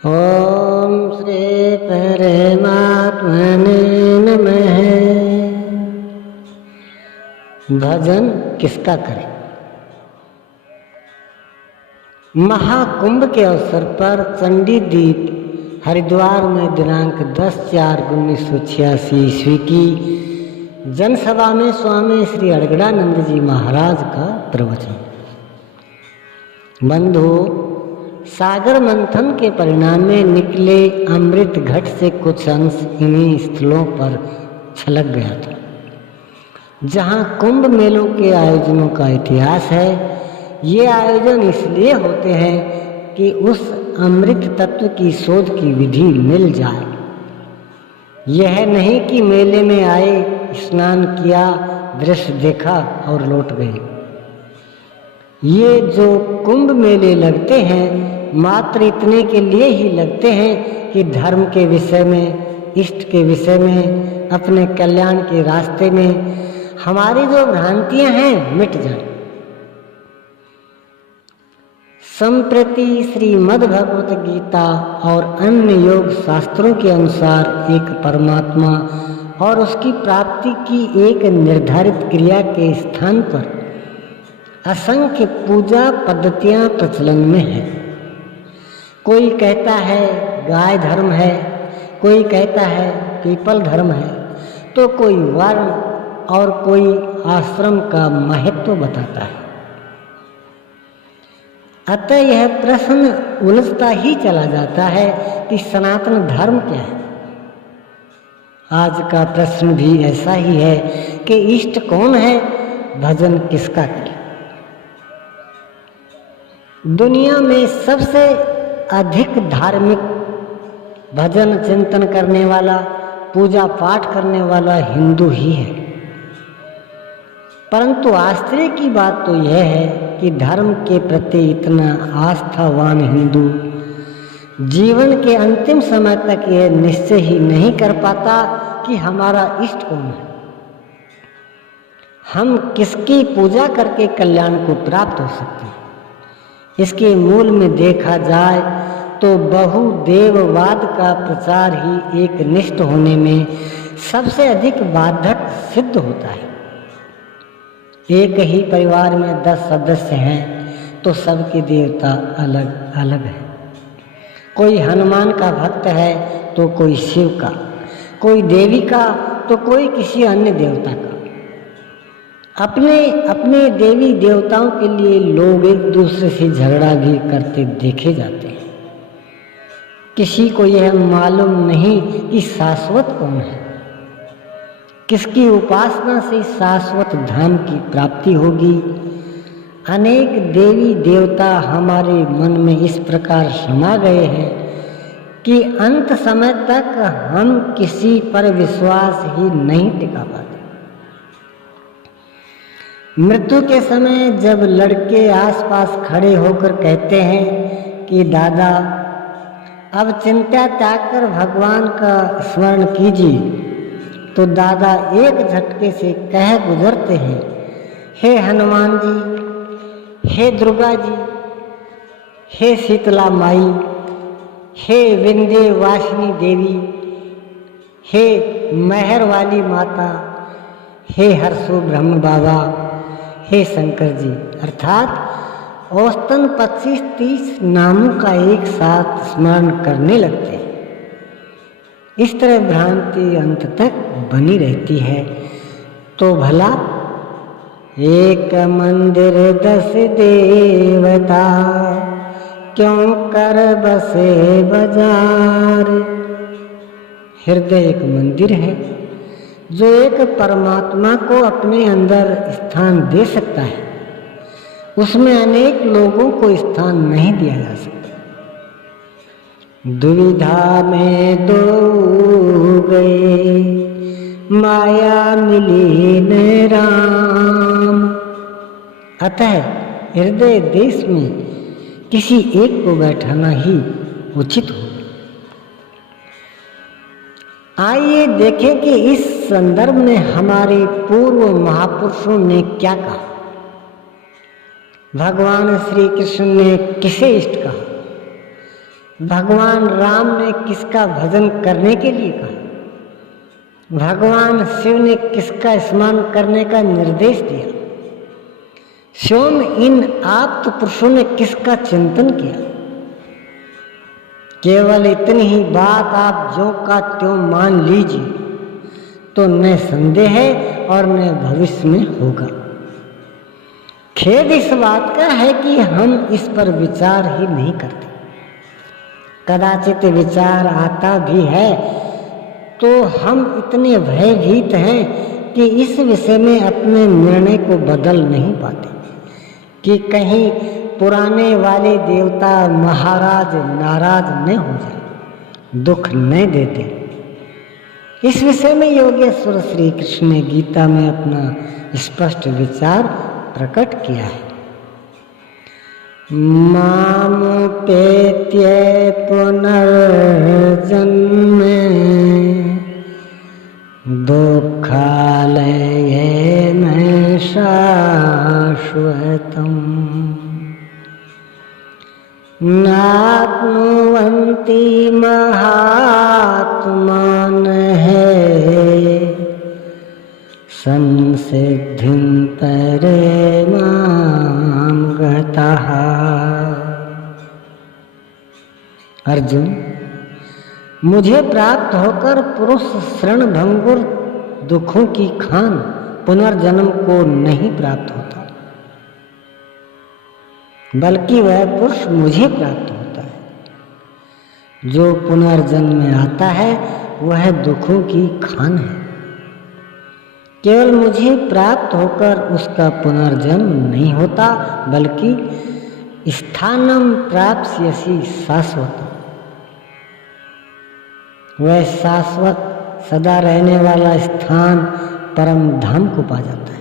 ओम श्री परमात्मने नमः। भजन किसका करें? महाकुंभ के अवसर पर चंडीदीप हरिद्वार में दिनांक 10/4/1986 ईस्वी की जनसभा में स्वामी श्री अड़गड़ानंद जी महाराज का प्रवचन। बंधु, सागर मंथन के परिणाम में निकले अमृत घट से कुछ अंश इन्हीं स्थलों पर छलक गया था जहां कुंभ मेलों के आयोजनों का इतिहास है। ये आयोजन इसलिए होते हैं कि उस अमृत तत्व की शोध की विधि मिल जाए। यह नहीं कि मेले में आए, स्नान किया, दृश्य देखा और लौट गए। ये जो कुंभ मेले लगते हैं मात्र इतने के लिए ही लगते हैं कि धर्म के विषय में, इष्ट के विषय में, अपने कल्याण के रास्ते में हमारी जो भ्रांतियां हैं मिट जाए। संप्रति श्रीमद् भगवत गीता और अन्य योग शास्त्रों के अनुसार एक परमात्मा और उसकी प्राप्ति की एक निर्धारित क्रिया के स्थान पर असंख्य पूजा पद्धतियां प्रचलन में हैं। कोई कहता है गाय धर्म है, कोई कहता है पीपल धर्म है, तो कोई वर्ण और कोई आश्रम का महत्व बताता है। अतः यह प्रश्न उलझता ही चला जाता है कि सनातन धर्म क्या है। आज का प्रश्न भी ऐसा ही है कि इष्ट कौन है, भजन किसका करें। दुनिया में सबसे अधिक धार्मिक, भजन चिंतन करने वाला, पूजा पाठ करने वाला हिंदू ही है। परंतु आश्चर्य की बात तो यह है कि धर्म के प्रति इतना आस्थावान हिंदू जीवन के अंतिम समय तक यह निश्चय ही नहीं कर पाता कि हमारा इष्ट कौन है। हम किसकी पूजा करके कल्याण को प्राप्त हो सकते हैं। इसके मूल में देखा जाए तो बहुदेववाद का प्रचार ही एक निष्ठ होने में सबसे अधिक बाधक सिद्ध होता है। एक ही परिवार में 10 सदस्य हैं तो सबके देवता अलग अलग हैं। कोई हनुमान का भक्त है तो कोई शिव का, कोई देवी का तो कोई किसी अन्य देवता का। अपने अपने देवी देवताओं के लिए लोग एक दूसरे से झगड़ा भी करते देखे जाते हैं। किसी को यह मालूम नहीं कि शाश्वत कौन है, किसकी उपासना से शाश्वत धाम की प्राप्ति होगी। अनेक देवी देवता हमारे मन में इस प्रकार समा गए हैं कि अंत समय तक हम किसी पर विश्वास ही नहीं टिका पाते। मृत्यु के समय जब लड़के आसपास खड़े होकर कहते हैं कि दादा अब चिंता त्याग कर भगवान का स्मरण कीजिए, तो दादा एक झटके से कह गुजरते हैं, हे हनुमान जी, हे दुर्गा जी, हे शीतला माई, हे विंध्यवासिनी देवी, हे मेहर वाली माता, हे हर्षो ब्रह्म बाबा, हे शंकर जी। अर्थात औसतन 25-30 नामों का एक साथ स्मरण करने लगते हैं। इस तरह भ्रांति अंत तक बनी रहती है। तो भला एक मंदिर 10 देवता, क्यों कर बसे बाजार। हृदय एक मंदिर है जो एक परमात्मा को अपने अंदर स्थान दे सकता है। उसमें अनेक लोगों को स्थान नहीं दिया जा सकता। दुविधा में दो गए, माया मिली न राम। अतः हृदय देश में किसी एक को बैठाना ही उचित हो। आइए देखें कि इस संदर्भ में हमारे पूर्व महापुरुषों ने क्या कहा। भगवान श्री कृष्ण ने किसे इष्ट कहा, भगवान राम ने किसका भजन करने के लिए कहा? भगवान शिव ने किसका स्मरण करने का निर्देश दिया? स्वयं इन आप्त पुरुषों ने किसका चिंतन किया? केवल इतनी ही बात आप जो का त्यों मान लीजिए तो न संदेह है और न भविष्य में होगा। खेद इस बात का है कि हम इस पर विचार ही नहीं करते। कदाचित विचार आता भी है तो हम इतने भयभीत हैं कि इस विषय में अपने निर्णय को बदल नहीं पाते कि कहीं पुराने वाले देवता महाराज नाराज न हो जाए, दुख न देते। इस विषय में योगेश्वर श्री कृष्ण ने गीता में अपना स्पष्ट विचार प्रकट किया है। मामुपेत्य पुनर्जन्म दुःखालयेन शाश्वतम् नाप्नुवन्ति महात्मानः संसिद्धिं परमां गतः। अर्जुन, मुझे प्राप्त होकर पुरुष शरण भंगुर दुखों की खान पुनर्जन्म को नहीं प्राप्त होता, बल्कि वह पुरुष मुझे प्राप्त होता है। जो पुनर्जन्म में आता है वह दुखों की खान है। केवल मुझे प्राप्त होकर उसका पुनर्जन्म नहीं होता, बल्कि स्थानम प्राप्स्यसि शाश्वत, वह शाश्वत सदा रहने वाला स्थान परम धाम को पा जाता है।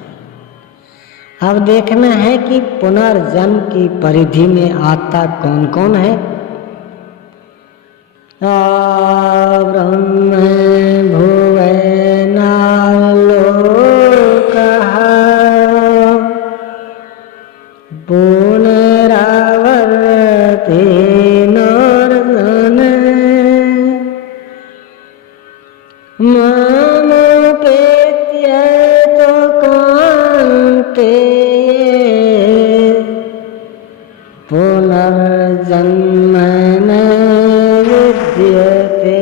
अब देखना है कि पुनर्जन्म की परिधि में आता कौन कौन है। ब्रह्म भुवनालोकः पुनरावर्ते नर्दन मामुपेत्य तो कान्ते पुनर्जन्म न विद्यते।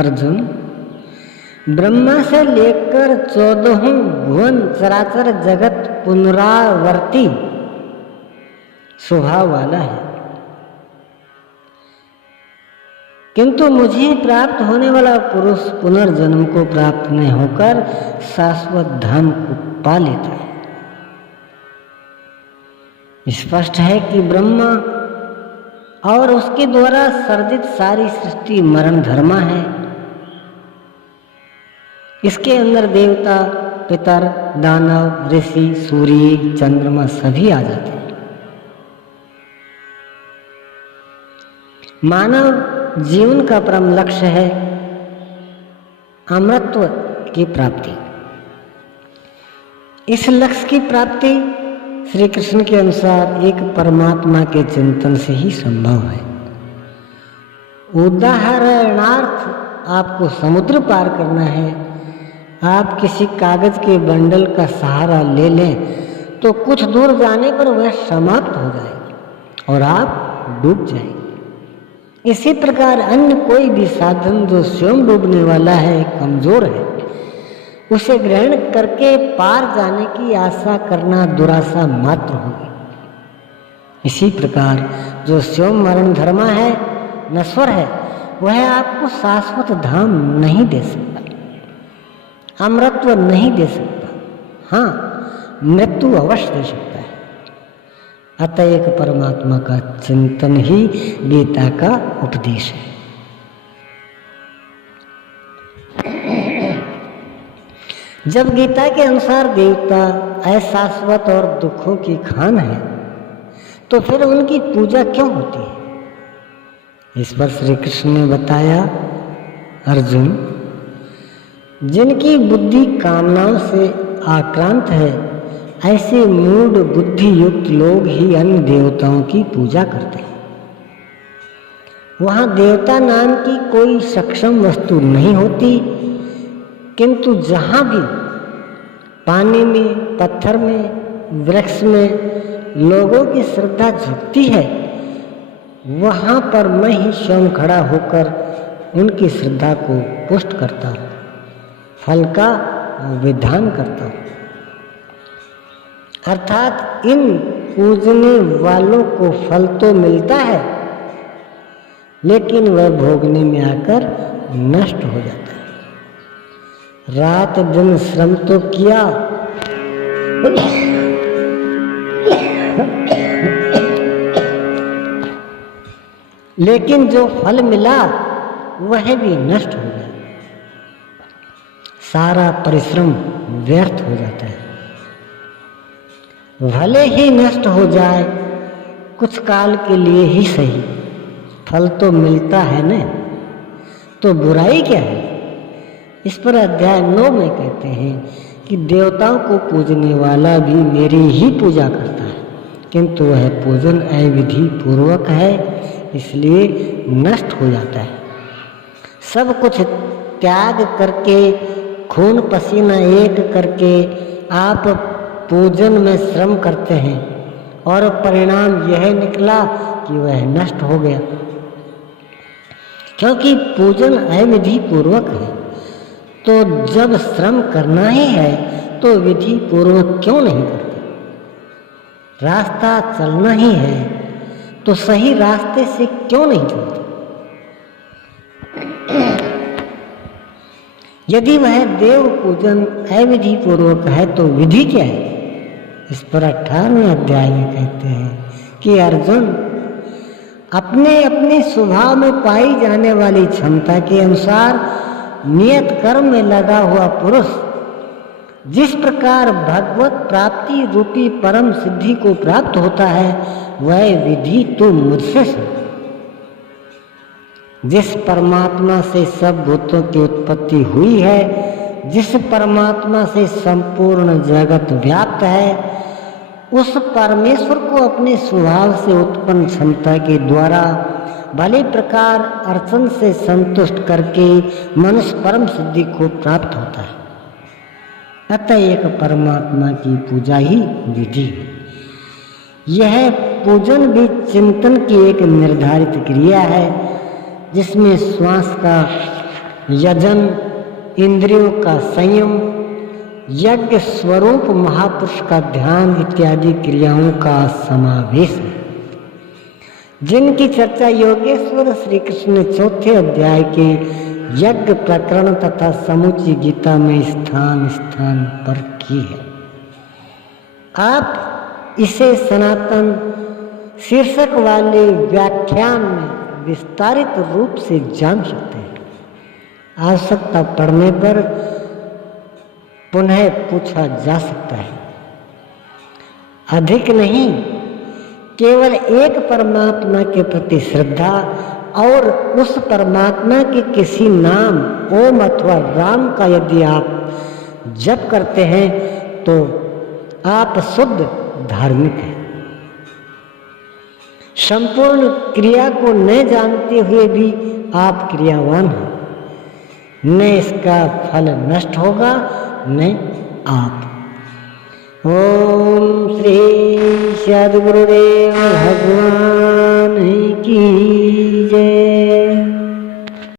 अर्जुन, ब्रह्मा से लेकर 14 भुवन चराचर जगत पुनरावर्ती स्वभाव वाला है, किंतु मुझे प्राप्त होने वाला पुरुष पुनर्जन्म को प्राप्त नहीं होकर शाश्वत धाम को पा लेता है। स्पष्ट है कि ब्रह्मा और उसके द्वारा सर्जित सारी सृष्टि मरण धर्मा है। इसके अंदर देवता, पितर, दानव, ऋषि, सूर्य, चंद्रमा सभी आ जाते हैं। मानव जीवन का परम लक्ष्य है अमरत्व की प्राप्ति। इस लक्ष्य की प्राप्ति श्री कृष्ण के अनुसार एक परमात्मा के चिंतन से ही संभव है। उदाहरणार्थ, आपको समुद्र पार करना है, आप किसी कागज के बंडल का सहारा ले लें तो कुछ दूर जाने पर वह समाप्त हो जाएगी और आप डूब जाएंगे। इसी प्रकार अन्य कोई भी साधन जो स्वयं डूबने वाला है, कमजोर है, उसे ग्रहण करके पार जाने की आशा करना दुराशा मात्र होगी। इसी प्रकार जो स्वयं मरण धर्मा है, नश्वर है, वह आपको शाश्वत धाम नहीं दे सकता, अमरत्व नहीं दे सकता। हाँ, मृत्यु अवश्य दे सकता है। अतः एक परमात्मा का चिंतन ही गीता का उपदेश है। जब गीता के अनुसार देवता अशाश्वत और दुखों की खान है, तो फिर उनकी पूजा क्यों होती है? इस पर श्री कृष्ण ने बताया, अर्जुन, जिनकी बुद्धि कामनाओं से आक्रांत है, ऐसे मूढ़ बुद्धि युक्त लोग ही अन्य देवताओं की पूजा करते हैं। वहाँ देवता नाम की कोई सक्षम वस्तु नहीं होती, किंतु जहाँ भी पानी में, पत्थर में, वृक्ष में लोगों की श्रद्धा झुकती है, वहाँ पर मैं ही स्वयं खड़ा होकर उनकी श्रद्धा को पुष्ट करता हूँ, फल का विधान करता हूँ। अर्थात इन पूजने वालों को फल तो मिलता है, लेकिन वह भोगने में आकर नष्ट हो जाता है। रात दिन श्रम तो किया, लेकिन जो फल मिला वह भी नष्ट हो गया। सारा परिश्रम व्यर्थ हो जाता है। भले ही नष्ट हो जाए कुछ काल के लिए ही सही, फल तो मिलता है न, तो बुराई क्या है। इस पर अध्याय 9 में कहते हैं कि देवताओं को पूजने वाला भी मेरी ही पूजा करता है, किंतु वह पूजन अविधि पूर्वक है, इसलिए नष्ट हो जाता है। सब कुछ त्याग करके, खून पसीना एक करके आप पूजन में श्रम करते हैं और परिणाम यह निकला कि वह नष्ट हो गया। क्योंकि पूजन अविधि पूर्वक है, तो जब श्रम करना ही है तो विधि पूर्वक क्यों नहीं करते। रास्ता चलना ही है तो सही रास्ते से क्यों नहीं चलते। यदि वह देव पूजन अविधि पूर्वक है तो विधि क्या है। इस पर 18वें अध्याय में कहते हैं कि अर्जुन, अपने अपने स्वभाव में पाई जाने वाली क्षमता के अनुसार नियत कर्म में लगा हुआ पुरुष जिस प्रकार भगवत प्राप्ति रूपी परम सिद्धि को प्राप्त होता है, वह विधि तू मुझसे सुन। जिस परमात्मा से सब भूतों की उत्पत्ति हुई है, जिस परमात्मा से संपूर्ण जगत व्याप्त है, उस परमेश्वर को अपने स्वभाव से उत्पन्न क्षमता के द्वारा भले प्रकार अर्चन से संतुष्ट करके मनुष्य परम सिद्धि को प्राप्त होता है। अतः एक परमात्मा की पूजा ही विधि है। यह पूजन भी चिंतन की एक निर्धारित क्रिया है, जिसमें श्वास का यजन, इंद्रियों का संयम, यज्ञ स्वरूप महापुरुष का ध्यान इत्यादि क्रियाओं का समावेश है, जिनकी चर्चा योगेश्वर श्री कृष्ण ने 4थे अध्याय के यज्ञ प्रकरण तथा समूची गीता में स्थान स्थान पर की है। आप इसे सनातन शीर्षक वाले व्याख्यान में विस्तारित रूप से जान सकते हैं। आवश्यकता पड़ने पर पुनः पूछा जा सकता है। अधिक नहीं, केवल एक परमात्मा के प्रति श्रद्धा और उस परमात्मा के किसी नाम ओम अथवा राम का यदि आप जप करते हैं तो आप शुद्ध धार्मिक हैं। संपूर्ण क्रिया को न जानते हुए भी आप क्रियावान हैं। न इसका फल नष्ट होगा, न आप। ओम श्री सद्गुरुदेव भगवान की जय।